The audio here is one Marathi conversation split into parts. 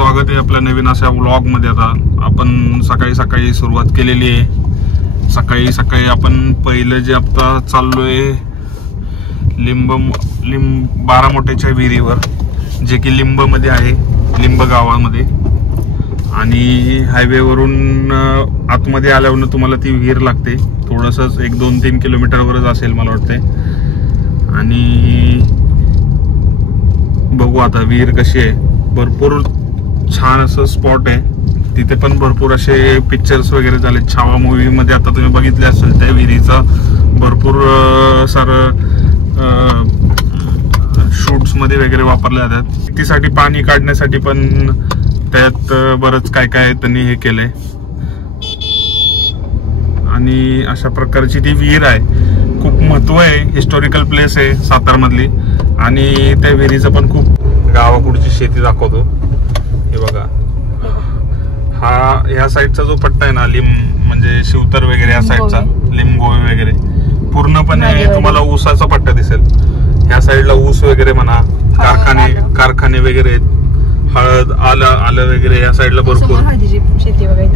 स्वागत आहे आपल्या नवीन अशा व्लॉग मध्ये। आता आपण सकाळी सुरुवात केलेली आहे। सकाळी आपण पहिलं जे आता चाललोय लिंब 12 मोठ्याच्या विहिरीवर, जे की लिंब मध्ये आहे, लिंब गावामध्ये। आणि हायवे वरून आतमध्ये आल्यावर तुम्हाला ती विहीर लागते, थोडंसं 1-2-3 किलोमीटरवरच असेल मला वाटते। आणि बघू आता विहीर कशी आहे, भरपूर छान असं स्पॉट आहे तिथे, पण भरपूर असे पिक्चर्स वगैरे झाले। छावा मूवी मध्ये आता तुम्ही बघितले असेल त्या विहिरीचा भरपूर सारं शूट्स मध्ये वगैरे वापरले जातात। शेतीसाठी पाणी काढण्यासाठी पण त्यात बरंच काय त्यांनी हे केलंय। आणि अशा प्रकारची ती विहीर आहे, खूप महत्व आहे, हिस्टॉरिकल प्लेस आहे सातारा मधली। आणि त्या विहिरीचं पण खूप गावाकडची शेती दाखवतो। हे बघा, ह्या साईडचा जो पट्टा आहे ना, लिंब म्हणजे शिवतर वगैरे, या साईडचा लिंबगोवे वगैरे पूर्णपणे तुम्हाला ऊसाचा पट्टा दिसेल। ह्या साईडला ऊस वगैरे म्हणा, कारखाने वगैरे, हळद, आलं वगैरे या साईडला भरपूर।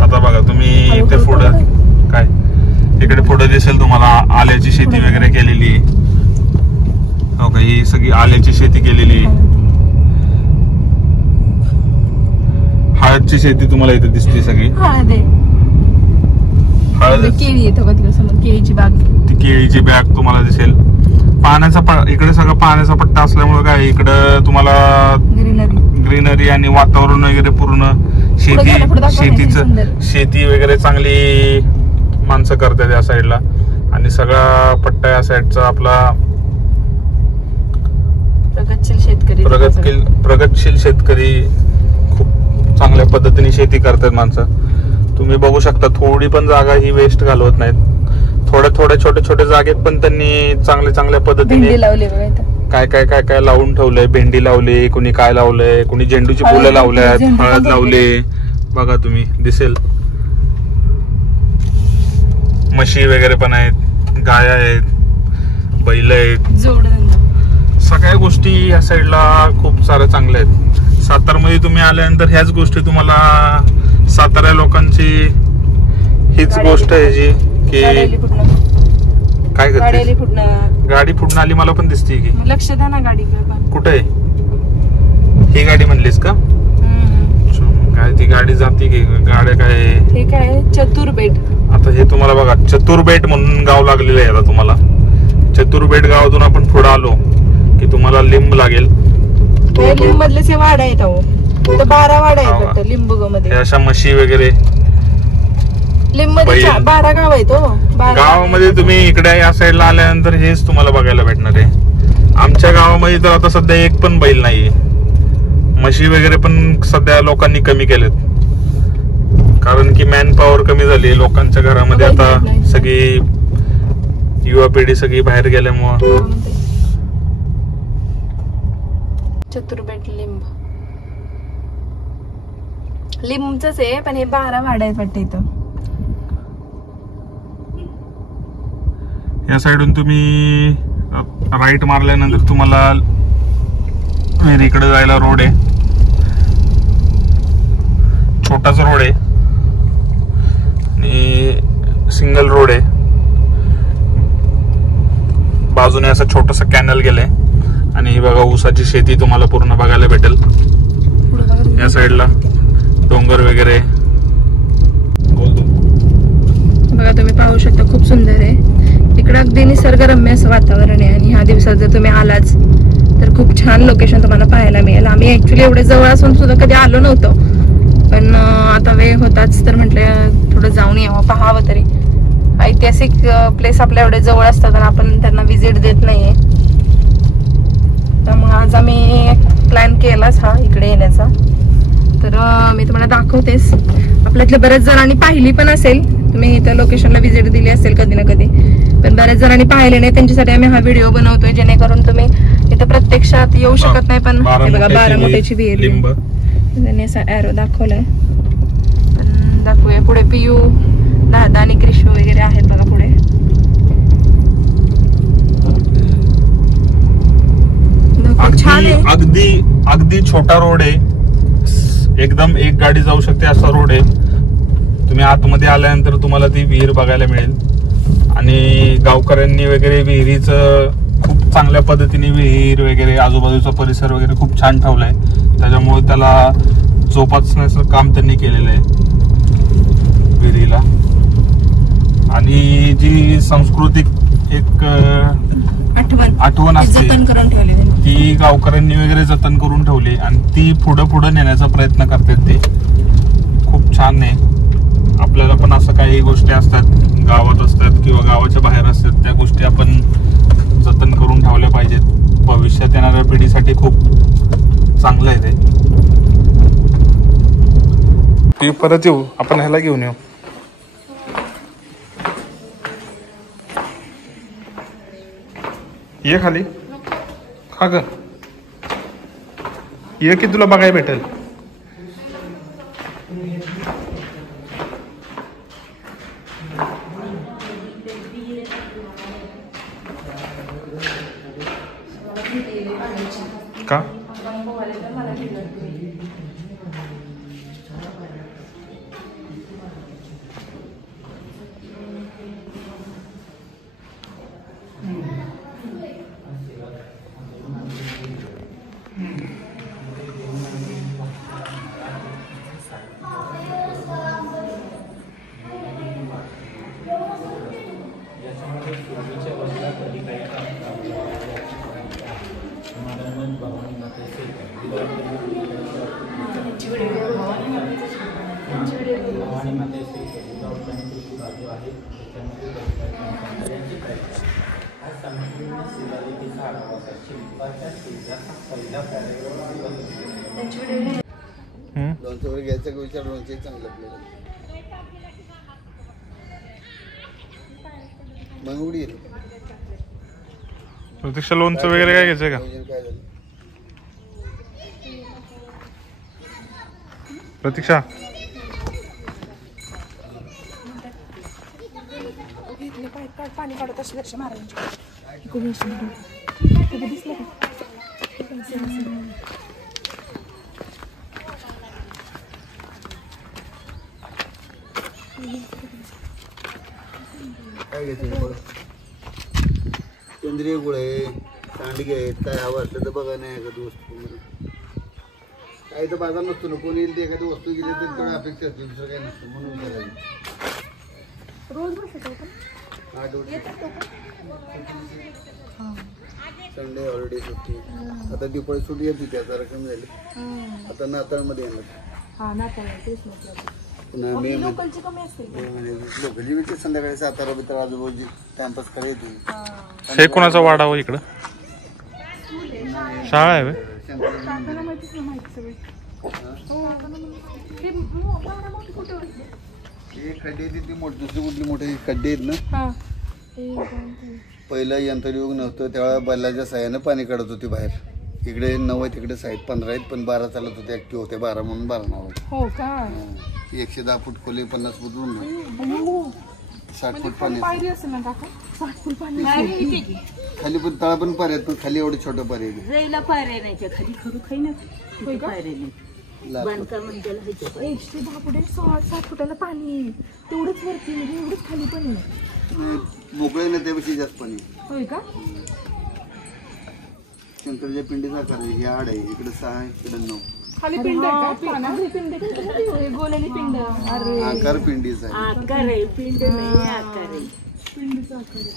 आता बघा तुम्ही इथे पुढं काय, इकडे पुढे दिसेल तुम्हाला आल्याची शेती वगैरे केलेली आहे। हो का, ही सगळी आल्याची शेती केलेली आहे। हळदची शेती तुम्हाला इथे दिसते सगळी, हळद, केळीची बाग, ती केळीची बाग तुम्हाला दिसेल। इकडे सगळं पाण्याचा पट्टा असल्यामुळे काय, इकडं तुम्हाला ग्रीनरी आणि वातावरण वगैरे पूर्ण शेती वगैरे चांगली माणसं करतात या साईडला। आणि सगळा पट्टा या साईडचा आपला प्रगतशील शेतकरी खूप चांगल्या पद्धतीने शेती करतात माणसं। तुम्ही बघू शकता, थोडी पण जागा ही वेस्ट घालवत नाहीत। थोड्या छोट्या जागेत पण त्यांनी चांगल्या पद्धतीने काय लावून ठेवलंय। भेंडी लावली, कुणी काय लावलंय, कुणी झेंडूची फुलं लावल्यात, हळद लावले, बघा तुम्ही दिसेल। म्हशी वगैरे पण आहेत, गाय आहेत, बैल आहेत, सगळ्या गोष्टी या साईडला खूप साऱ्या चांगल्या आहेत। सातारमध्ये तुम्ही आल्यानंतर ह्याच गोष्टी तुम्हाला, सातारा लोकांची हीच गोष्ट आहे जी की काय करते, गाडी फुटून आली मला पण दिसते की, लक्ष द्या ना गाडी कुठे आहे। ही गाडी म्हणलीस का, काय ती गाडी जाते की गाड्या काय चतुर्बेट। आता हे तुम्हाला बघा, चतुर्बेट म्हणून गाव लागलेलं आहे। आता तुम्हाला चतुर्बेट गावातून आपण पुढे आलो की तुम्हाला लिंब लागेल। लिंब मधले वाडा आहेत, 12 वाडा आहेत लिंब मध्ये। अशा म्हशी वगैरे, लिंब मध्ये 12 गाव आहेत। गावामध्ये तुम्ही इकडे या साईडला आल्यानंतर हेच तुम्हाला बघायला भेटणार आहे। आमच्या गावामध्ये तर आता सध्या एक पण बैल नाहीये, म्हशी वगैरे पण सध्या लोकांनी कमी केलेत, कारण की मॅन पॉवर कमी झाली लोकांच्या घरामध्ये। आता सगळी युवा पिढी सगळी बाहेर गेल्यामुळं। चतुर्बेट लिंबच आहे, पण हे 12 वाडा आहेत वाटतं इथं। या साईडून तुम्ही राईट मारल्यानंतर तुम्हाला विहिरीकडे जायला रोड आहे, छोटाच रोड आहे आणि सिंगल रोड आहे। बाजूने असं छोटस कॅनल गेलंय आणि ही बघा ऊसाची शेती तुम्हाला पूर्ण बघायला भेटेल। या साईडला डोंगर वगैरे बघा, तुम्ही पाहू शकता, खूप सुंदर आहे इकडे, अगदी निसर्गरम्य असं वातावरण आहे। आणि ह्या दिवसात जर तुम्ही आलाच तर खूप छान लोकेशन तुम्हाला पाहायला मिळेल। आम्ही ऍक्च्युली एवढे जवळ असून सुद्धा कधी आलो नव्हतो, पण आता वेळ होताच तर म्हटलं थोडं जाऊन यावं, पाहावं तरी। ऐतिहासिक प्लेस आपल्या एवढे जवळ असतात आणि आपण त्यांना व्हिजिट देत नाहीये, त्यामुळे आज आम्ही प्लॅन केलाच हा इकडे येण्याचा। तर मी तुम्हाला दाखवतेस, आपल्यातल्या बऱ्याच जणांनी पाहिली पण असेल, तुम्ही इथं लोकेशनला व्हिजिट दिली असेल कधी ना कधी, पण बऱ्याच जणांनी पाहिले नाही, त्यांच्यासाठी आम्ही हा व्हिडिओ बनवतोय, जेणेकरून तुम्ही इथं प्रत्यक्षात येऊ शकत नाही। पण हे बघा, 12 मोठ्याची विहीर, त्यांनी असा एरो दाखवलाय। पण दाखवूया पुढे, पियू, दादा आणि क्रिशू वगैरे आहेत बघा पुढे। अगदी छोटा रोड आहे, एकदम एक गाडी जाऊ शकते असा रोड आहे. तुम्ही आतमध्ये आल्यानंतर तुम्हाला ती विहीर बघायला मिळेल. आणि गावकऱ्यांनी वगैरे विहिरीचं खूप चांगल्या पद्धतीने विहीर वगैरे आजूबाजूचा परिसर वगैरे खूप छान ठेवलाय. त्याच्यामुळे त्याला जोपासण्याचं काम त्यांनी केलेलं आहे विहिरीला. आणि जी सांस्कृतिक एक आठवण असते ती गावकऱ्यांनी वगैरे जतन करून ठेवली आणि ती पुढे नेण्याचा प्रयत्न करतात. ते खूप छान आहे. आपल्याला पण असं काही गोष्टी असतात गावात असतात किंवा गावाच्या बाहेर असतात, त्या गोष्टी आपण जतन करून ठेवल्या पाहिजेत. भविष्यात येणाऱ्या पिढीसाठी खूप चांगलं आहे ते. परत येऊ आपण ह्याला घेऊन येऊ. ये खाली खा ग, ये की तुला बघायला भेटेल. का घ्यायचं का विचार चांगलं आपल्याला मग उडी प्रतीक्षा लोणचं वगैरे काय घ्यायचं का? काय झालं प्रतीक्षा पाणी काढत असे लक्ष मारायचे. काय घ्यायचं? केंद्रीय गुळ आहे, सांडगे आहेत, काय हवं असलं तर बघा. नाही एखादी वस्तू काही तर बाजार नसतो ना, कोणी येईल ते एखादी वस्तू गेली तर थोडं अपेक्षा असते, दुसरं काही नसतं म्हणून करायचं. संडे हॉलिडे सुट्टी. आता दिवाळी सुट्टी येत होती, आता रक्कम झाली. आता नाताळमध्ये येणार पुन्हा मे लोकलची वेळ संध्याकाळी 7 बितर आजूबाजूची टाइमपास करायची. हे कोणाचा वाडा हो इकडं? शाळा आहे. खड्डे ती दुसरी कुठली मोठे खड्डे आहेत ना. पहिलं यंत्रयुग नव्हतं त्यावेळेला बैलाच्या साह्यानं पाणी काढत होते बाहेर. इकडे 9 आहेत, इकडे 6 आहेत, 15 आहेत, पण 12 चालत होते. ऍक्टिव्ह होते 12 म्हणून 12 नाव आहे. 110 फूट खोली, 50 फूट रुंद, 60 फूट पाणी खाली. पण तळा पण पारे आहेत, पण खाली एवढे छोटं पारे मोकळे ना त्यापेक्षा जास्त पाणी. शंकरच्या पिंडीचा आकार आहे. हे 8 आहे, इकडे 6 आहे, इकडे 9. आकार पिंडीचा आहे.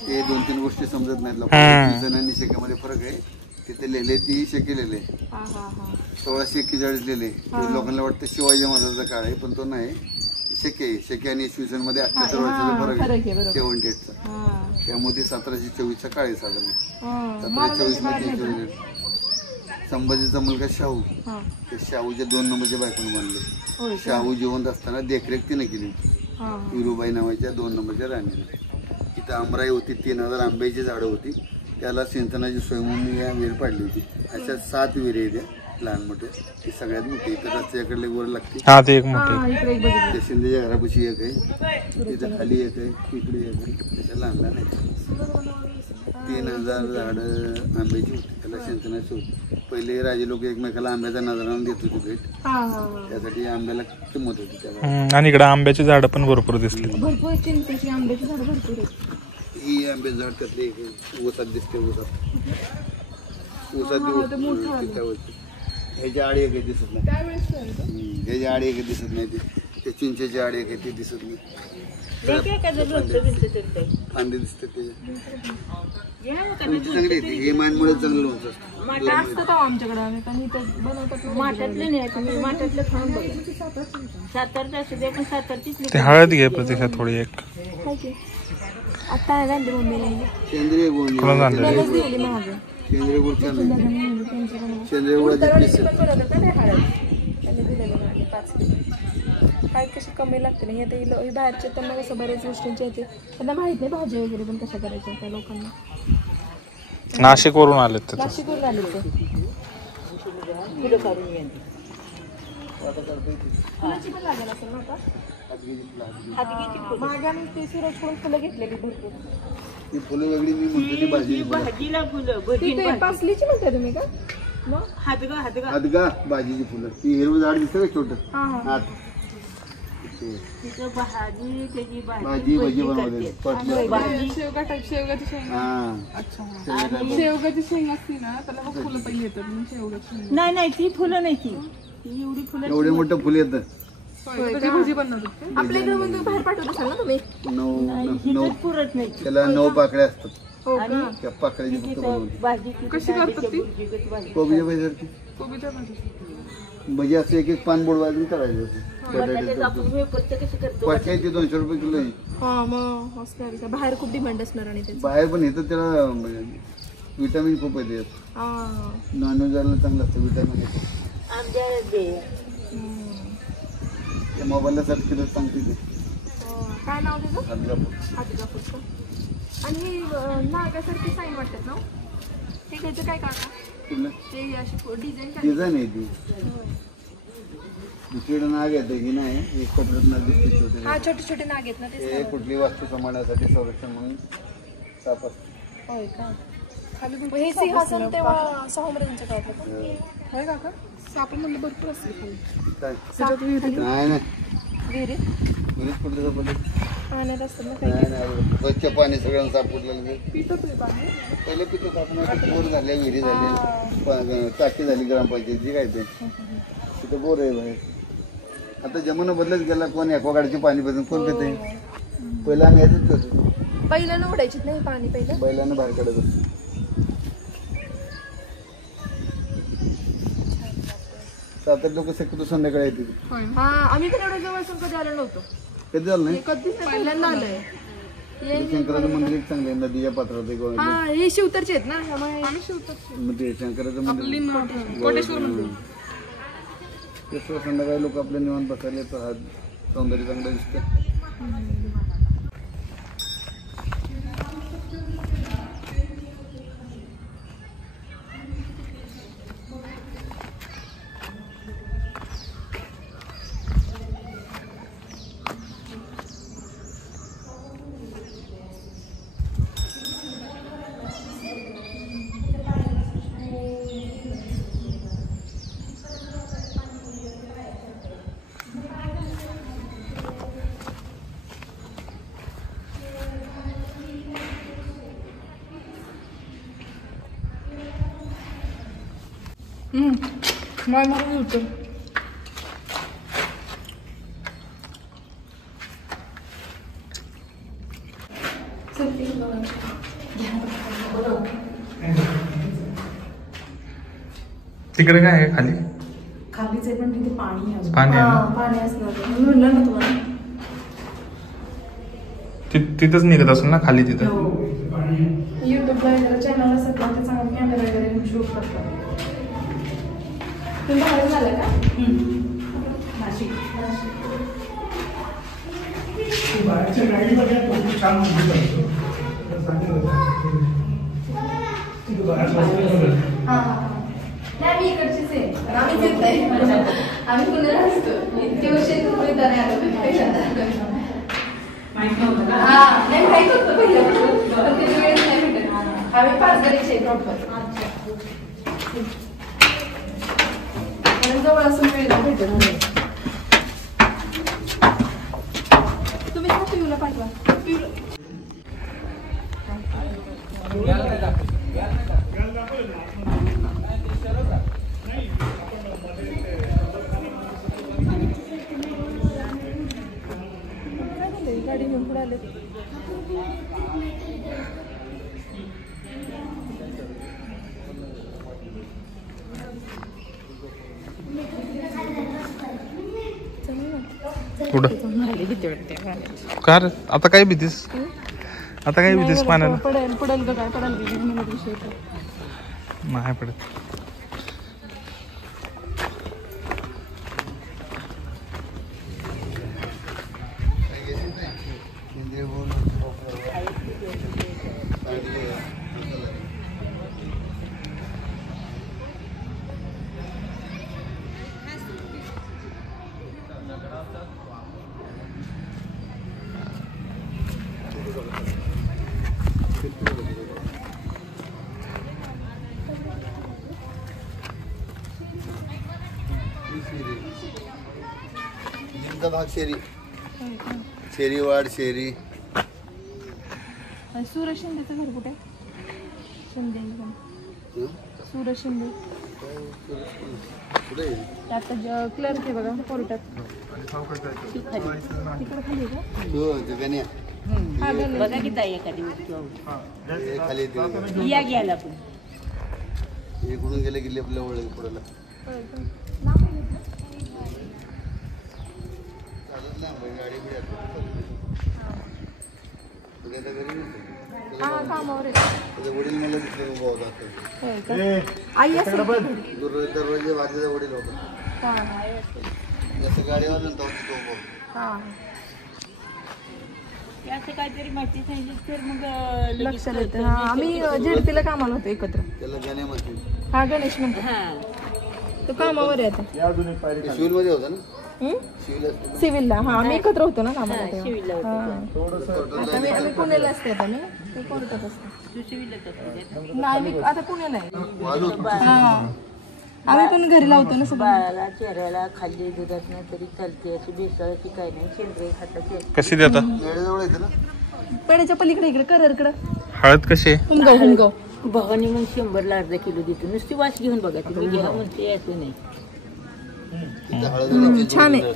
हे 2-3 गोष्टी समजत नाहीत लोकांना. आणि शेकामध्ये फरक आहे. तिथे लिहिले ती शेके लिहिले 1641 लिहिले. लोकांना वाटतं शिवाजी महाराजाचा काळ आहे, पण तो नाही. शेके आणि इसवी सन मध्ये 78 वर्षाचा फरक आहे 78चा. त्यामुळे 1724चा काळ आहे साधारण. 1724 मध्ये संभाजीचा मुलगा शाहू, ते शाहूच्या 2 नंबरच्या बायकोने बांधले. शाहू जिवंत असताना देखरेख तिने केली विरुबाई नावाच्या 2 नंबरच्या राणीने. तिथं आंबराई होती, 3000 आंब्याची झाडं होती. त्याला सिंचनाची सोय म्हणून या विहीर पाडली होती. अशा 7 विहिरी आहेत लहान मोठे. ती सगळ्यात मोठी इथं रस्त्याकडले वर लागते. ते शिंदेच्या घरापाशी एक आहे, तिथं खाली एक आहे, इकडे एक आहे. त्याच्या लहान लहान आहेत. 3000 झाड आंब्याची होती, त्याला सिंचनाची होती. पहिले राजे लोक एकमेकाला आंब्याचा नजरानं देत होते भेट, त्यासाठी आंब्याला किंमत होती त्याला. आणि इकडे आंब्याची झाडं पण भरपूर दिसली. भरपूर चिंचेची आंब्याची झाड भरपूर आहेत. ही आंब्याचं झाड त्यातले एक ऊसात दिसते, ऊसात ह्याच्या आडी एक दिसत नाही, ह्याच्या आडी एक दिसत नाही, ते चिंचेची आडी एक ती दिसत नाही, फांदी दिसते त्याच्या चांगली येते. हे मानमुळे चांगलं लोणचं असतं. आमच्याकडे आम्ही पण इथे बनवतात. माठातले नाही, तुम्ही माठातले खाऊन बघा. सातारचं असू दे, पण सातारचीच ते हळद घे प्रतीक्षा थोडी एक. आता झाली मम्मीला सेंद्रिय गुळ, तुला झालं दिली महाग. सेंद्रिय गुळ छान आहे. सेंद्रिय गुळाची पीस काय कशी कमी लागते नाही. आता ही बाहेरचे त्यांना कसं बऱ्याच गोष्टींची येते, त्यांना माहित नाही भाजी वगैरे पण कशा करायच्या त्या लोकांना. नाशिक वरून आलेत ते. नाशिकवरून आले ते. फुलाची पण लागेल असेल ना आता. माझ्या मी ते सूरजकडून फुलं घेतलेली भरपूर. ती फुलं वेगळी, मी म्हणतो ती भाजीला फुलं पासलीची म्हणताय तुम्ही का? हातगा भाजीची फुलं, ती हिरवं झाड दिसतं का छोटं, हात भाजी भजी बनवलेली. शेवगाची शेंग असते ना, त्याला फुलं पण येतात. नाही ती फुलं नाही, ती एवढी फुलं, एवढे मोठं फुल येतं. आपल्या इकडे म्हणजे बाहेर पाठवत असाल ना तुम्ही. 9 पुरत नाही. त्याला 9 पाकळ्या असतात. आणि त्या पाकळ्याची फक्त बनवली. भाजी कशी करतात ती? कोबीच्या भाजी, कोबीच्या भाजी भजी असं एक पान बुडवायचं करायचं होतं. पाचशे 200 रुपये किलो आहे. बाहेर खूप डिमांड असणार. आणि बाहेर पण येतं, त्याला विटामिन खूप आहे. नॉनव्हेजला चांगलं असतं, विटामिन येतं. मोबाईलला सर्च केलं सांगते ते. काय नाव त्याचं? हादगापूर. आणि नागासारखी साईन वाटतात ना, हे त्याचं काय काढा? ते अशी डिझाईन आहे ती. दुसरीकडे नाग येते की नाही, एक कोपऱ्यात नाग दिसते छोटे. छोटे छोटे नाग आहेत ना, ते कुठली वास्तू सांभाळण्यासाठी संरक्षण म्हणून साप असते. होय का? हे सिंहासन तेव्हा महाराजांच्या काळात होय काका? साप म्हणलं भरपूर असते नाही नाही, विहिरीत कुठले सापडले? पाण्यात असतात ना. नाही स्वच्छ पाणी सगळ्यांना साप कुठलेलं. पहिले पितो आपण बोर झाले, विहिरी झाली, टाकी झाली ग्रामपंचायतची, काय ते तिथं बोर आहे बाहेर. आता जमाना बदलत गेला, कोण ॲक्वागार्डचे पाणी पासून कोण पिते. पहिला आम्ही यायचंच करतो, बैलानं उडायची नाही पाणी, पहिलं बैलानं बाहेर काढत असतो. सातार लोक शक्यतो संध्याकाळी येते. आम्ही पण एवढं जवळ कधी आलो नव्हतो. कधी झालं नाही, कधीच पहिल्यांदा आलोय. शंकराचं मंदिर एक चांगलं आहे, नदीच्या पात्रात. हे शिवतरचे आहेत ना, ते शंकराचं मंदिर संध्याकाळी लोक आपल्या निवांत बसायला येतो. हा सौंदर्य चांगलं दिसतं. मारून होतं. तिकडे काय आहे खाली? खालीच आहे पण तिथे पाणी आहे. पाणी आहे ना? पाणी असणार म्हणलं ना तुम्हाला. तिथंच निघत असेल ना खाली तिथं. युट्यूबला वगैरे चॅनल असतात ना, ते चांगला कॅमेरा वगैरे शूट करतात. तुम्ही बाहेर झालं का? नाशिक. नाही मी इकडचीच आहे, आम्हीच येत नाही. आम्ही पुण्याला असतो. इतके वर्ष नाही आलो. माहित नव्हतं का? नाही माहित होतं पहिल्यापासून, पण त्याची वेळच नाही भेटत. आम्ही पाचगणीचे प्रॉपर जवळ असं मिळेल भेटत. तुम्ही हा पिऊला पाठवा. गाडी घेऊन पुढे आले. का रे आता काय भीतीस? आता काय भीतीस पाण्याला? पडेल पडेल का काय पडेल नाही पडत. भाग शेरी शेरीवाड शेरी. सूरज शिंदेचं घर कुठे? शिंदे सूरज शिंदे आता क्लर्क आहे बघा कोर्टात. तिकडे खाली आहे का? बघा की ताई एखादी खाली या घ्यायला पण इकडून गेले गेले आपल्या ओळख पुढला. गाडी वडील मला दिसले उभा होता. आई असेल दरवाजे वाजेचा वडील होता. जसं गाडीवर नव्हता तो उभा. असं काहीतरी माहिती सांगितली तर मग लक्षात येतं. हा आम्ही झेडपीला कामाला होतो एकत्र. त्याला गाण्या म्हणते. हा गणेश म्हणतो. तो कामावर आहे आता. सिव्हिल मध्ये होता ना? सिव्हिलला. हा आम्ही एकत्र होतो ना कामाला तेव्हा. आता आम्ही पुण्याला असते. आता मी ते कोर्टात असते. नाही मी आता पुण्याला आहे. हा आम्ही पण घरी लावतो ना सगळं. बाळाला चेहऱ्याला खाल्ली दुधात नाही तरी चालते. अशी भेसळाची काही नाही. सेंद्रिय खाताची कशी देता? जवळ येते ना पेड्याच्या पलीकडे इकडे कररकडं. हळद कशी आहे? हुंगाव भवानी म्हणून 100ला अर्धा किलो देतो. नुसती वास घेऊन बघा. तुम्ही घ्या म्हणते असं नाही. छान आहे.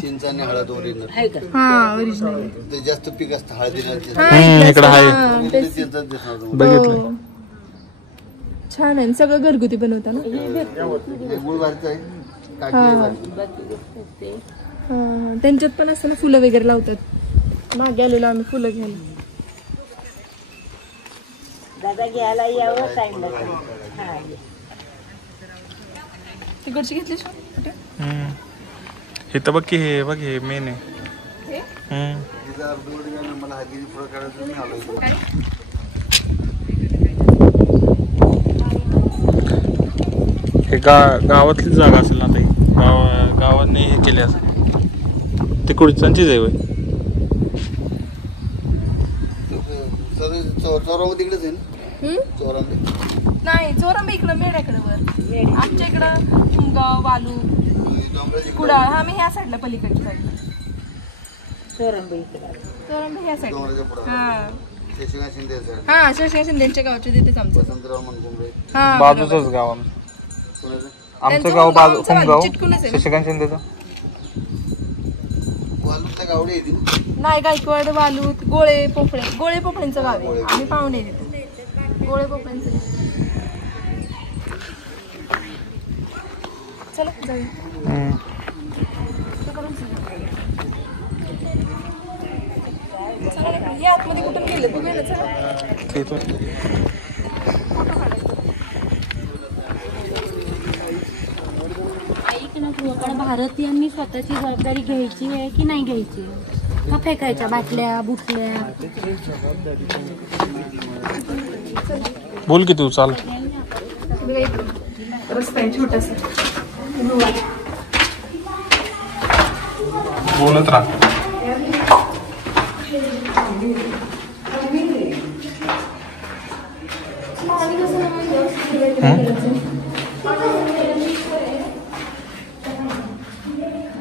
चिंचाने हळद ओरिजिनल आहे का? हा ओरिजिनल. ते जास्त पीक असतं हळदीला. इकडे आहे. हो. छान आहे. सगळं घरगुती बनवता ना? गुळ भारीचं आहे. बाकी गोष्ट असते. त्यांच्यात पण असतं ना फुलं वगैरे लावतात. मागे आलेलो आम्ही फुलं घ्यायला. दादा घ्यायला यावं टाइम लागतो. हा तिकडची घेतली इथं बघ की हे बघ हे मेन आहे. मला हातीची फळं काढायचं मी आलो. हे गावातली जागा असेल ना ताई. गावाने हे केले असेल. ते कुडचांचीच आहे होय? चोरामध्ये तिकडेच आहे ना? चोरामध्ये नाही. चोरांबे इकडं मेड्याकडे वर. आमच्या इकडं हुंगाव वालू कुडाळ. हा मी ह्या साईडला पलीकडच्या साईडला. चोरंबी चोरांबे ह्या साईडला. हा शशिकांत शिंदे हा शशिकांत शिंदेच्या गावच्या तिथेच आमचं. वसंतराव मनकुंबळे. हा बाजूचंच गाव आमचं. आमचं गाव बाजू हुंगाव. शशिकांत शिंदेचं वालूच्या गावडी येते ना? नाही. गायकवाड वालूत गोळे पोफळेंचं गाव आहे. आम्ही पाहुणे तिथे गोळे पोफळेंचं. चला जाऊया. हे आतमध्ये कुठून गेले तू? गेलं ऐक ना तू, आपण भारतीयांनी स्वतःची जबाबदारी घ्यायची आहे की नाही घ्यायची? का फेकायच्या बाटल्या बुटल्या? बोल की तू. चाल. रस्ता आहे छोटासा. बोलत राहा.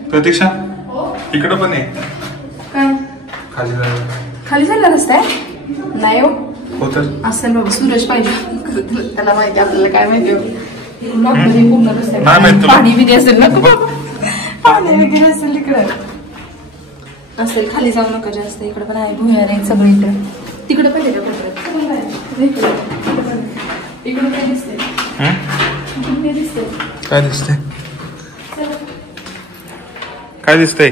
प्रतीक्षा इकडं पण आहे काय खाली जायला. खाली झाला रस्ता आहे नाही हो हो तर असेल बाबा सूरज पाहिजे त्याला माहिती आपल्याला काय माहिती पूर्ण रस्ता नाही माहित तुला. पाणी बिणी असेल ना बाबा पाणी वगैरे असेल तिकडे असेल खाली जाऊ नका जास्त इकडे पण आहे भुयार आहे सगळं इकडे तिकडे पण आहे का इकडे काय दिसतंय काय दिसतंय काय दिसतंय काय दिसतंय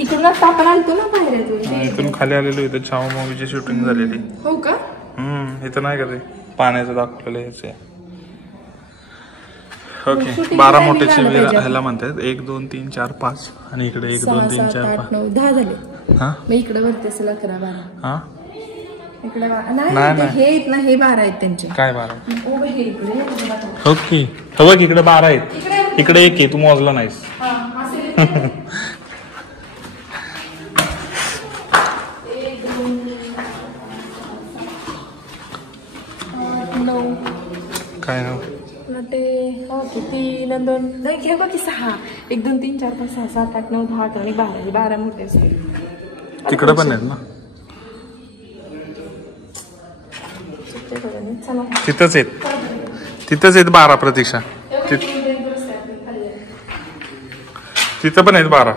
इकडून आपण आलतो ना बाहेर इथून खाली आलेलो इथं छावा मूवीची शूटिंग झालेली. हो का इथं नाही का ते पाण्याचं दाखवलेलं हेच आहे. ओके 12 मोठे शिबिर ह्याला म्हणतात 1 2 3 4 5 आणि इकडे 1 2 3 4 5 9 10 झाले हा मग इकडे वरती असेल 11 12 हा इकडे नाही, नाही नाही. हे आहेत ना हे 12 आहेत त्यांचे काय 12 ओ हे इकडे ओके हो बघ इकडे 12 आहेत इकडे 1 आहे तू मोजला नाहीस. काय नाव ते हो किती 3 2 नाही घे बघ की 6 1 2 3 4 5 6 7 8 9 10 11 आणि 12 हे 12 मोठे असतील तिकडे पण आहेत ना तिथंच आहेत 12 प्रतीक्षा तिथं पण आहेत 12